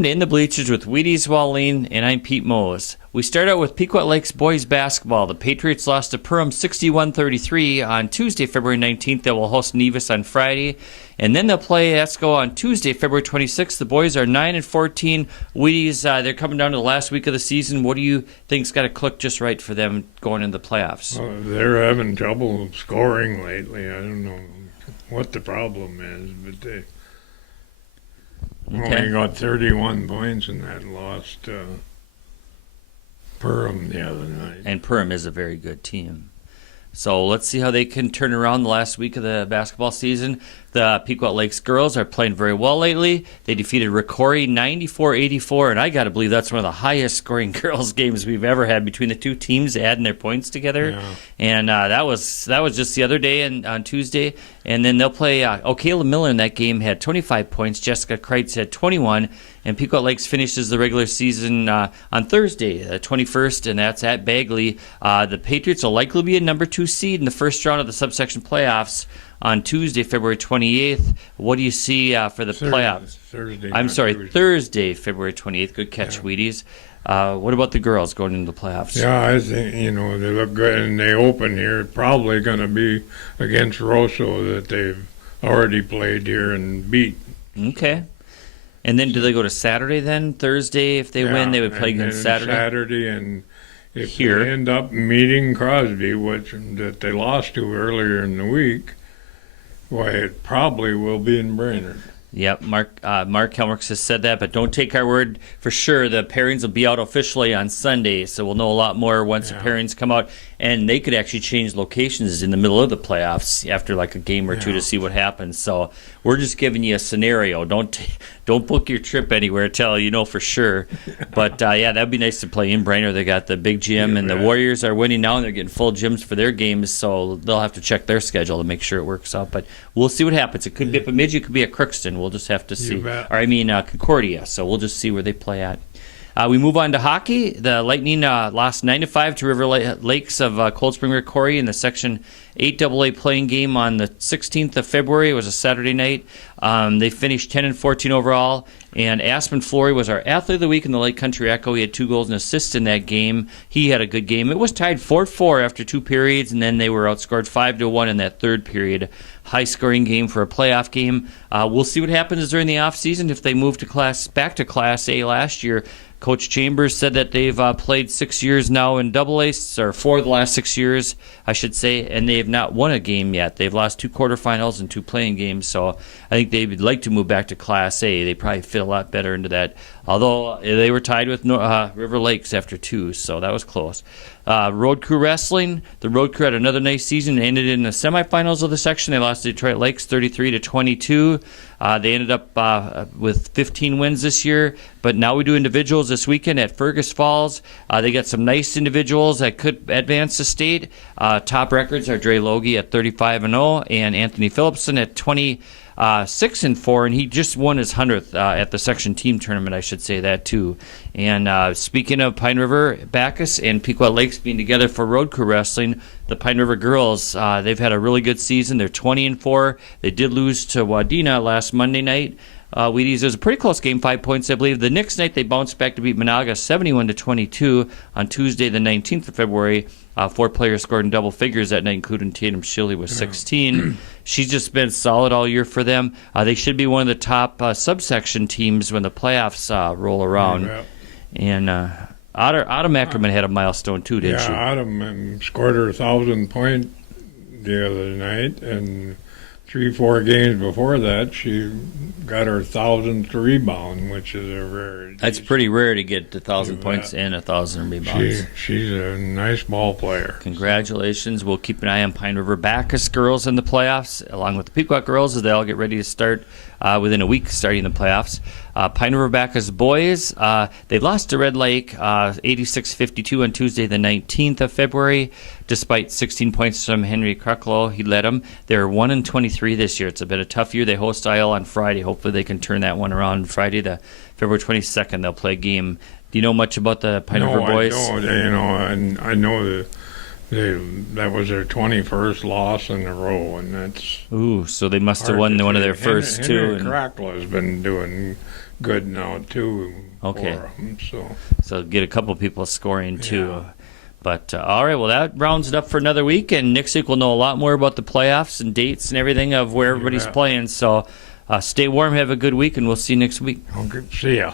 Welcome to In the Bleachers with Wheaties, Wallene, and I'm Pete Mose. We start out with Pequot Lakes boys basketball. The Patriots lost to Perham 61-33 on Tuesday, February 19th. They will host Nevis on Friday, and then they'll play Esco on Tuesday, February 26th. The boys are 9-14. Wheaties, they're coming down to the last week of the season. What do you think's got to click just right for them going into the playoffs? They're having trouble scoring lately. I don't know what the problem is, but they only got 31 points in that loss to Perham the other night. And Perham is a very good team. So let's see how they can turn around the last week of the basketball season. The Pequot Lakes girls are playing very well lately. They defeated Ricori 94-84, and I got to believe that's one of the highest scoring girls games we've ever had between the two teams adding their points together. Yeah. And that was just the other day on Tuesday. And then they'll play Kayla Miller in that game had 25 points. Jessica Kreitz had 21. And Pequot Lakes finishes the regular season on Thursday, the 21st, and that's at Bagley. The Patriots will likely be a number 2 seed in the first round of the subsection playoffs on Tuesday, February 28th. What do you see for the playoffs? Thursday, February 28th. Good catch, Wheaties. What about the girls going into the playoffs? Yeah, I think, they look good, and they open here. Probably going to be against Rosso that they've already played here and beat. Okay. And then do they go to Saturday then? Thursday, if they win, they would play against Saturday? And if they end up meeting Crosby, that they lost to earlier in the week, why, it probably will be in Brainerd. Yep, Mark Helmerks has said that, but don't take our word for sure. The pairings will be out officially on Sunday, so we'll know a lot more once the pairings come out. And they could actually change locations in the middle of the playoffs after like a game or two to see what happens. So we're just giving you a scenario. Don't book your trip anywhere until you know for sure. But, that'd be nice to play in Brainerd. They got the big gym, and the Warriors are winning now, and they're getting full gyms for their games, so they'll have to check their schedule to make sure it works out. But we'll see what happens. It could be at Bemidji, it could be at Crookston. We'll just have to see. Concordia. So we'll just see where they play at. We move on to hockey. The Lightning lost 9-5 to River Lakes of Cold Spring Ricori in the Section 8 AA playing game on the 16th of February. It was a Saturday night. They finished 10-14 overall, and Aspen Flory was our athlete of the week in the Lake Country Echo. He had 2 goals and assists in that game. He had a good game. It was tied 4-4 after 2 periods, and then they were outscored 5-1 in that third period. High-scoring game for a playoff game. We'll see what happens during the offseason if they move back to Class A last year. Coach Chambers said that they've played 6 years now in AA, or 4 of the last 6 years, I should say, and they have not won a game yet. They've lost 2 quarterfinals and 2 playing games, so I think they would like to move back to Class A. They probably fit a lot better into that, although they were tied with River Lakes after 2, so that was close. Road Crew Wrestling. The Road Crew had another nice season. They ended in the semifinals of the section. They lost to Detroit Lakes 33-22. They ended up with 15 wins this year, but now we do individuals this weekend at Fergus Falls. They got some nice individuals that could advance the state. Top records are Dre Logie at 35-0 and Anthony Phillipson at 26-4, and he just won his 100th at the section team tournament, I should say that too. And speaking of Pine River Bacchus and Pequot Lakes being together for Road Crew Wrestling, the Pine River girls, they've had a really good season. They're 20-4. They did lose to Wadena last Monday night. Wheaties, it was a pretty close game, 5 points, I believe. The next night they bounced back to beat Monaga 71-22 on Tuesday, the 19th of February. 4 players scored in double figures that night, including Tatum Shilley with 16. She's just been solid all year for them. They should be one of the top subsection teams when the playoffs roll around. And Autumn Ackerman had a milestone too, didn't she? Yeah, Autumn scored her 1,000th point the other night, and 3-4 games before that, she got her 1,000th rebound, which is a rarity. That's pretty rare to get 1,000 points and 1,000 rebounds. She's a nice ball player. Congratulations. We'll keep an eye on Pine River Bacchus girls in the playoffs, along with the Pequot girls, as they all get ready to start within a week starting the playoffs. Pine River Bacchus boys, they lost to Red Lake 86-52 on Tuesday, the 19th of February, despite 16 points from Henry Krucklow. He led them. They're 1-23 this year. It's been a tough year. They host Isle on Friday. Hopefully they can turn that one around. Friday, the February 22nd, they'll play a game. Do you know much about the Pine River boys? I know That was their 21st loss in a row, and that's Ooh, so they must have hard won to one of say. their first two. Henry And, Crackla's been doing good now too. Okay. For 'em, so so get a couple people scoring too. Yeah. But all right, well, that rounds it up for another week, and next week we'll know a lot more about the playoffs and dates and everything of where everybody's bet. playing. So stay warm, have a good week, and we'll see you next week. okay, see ya.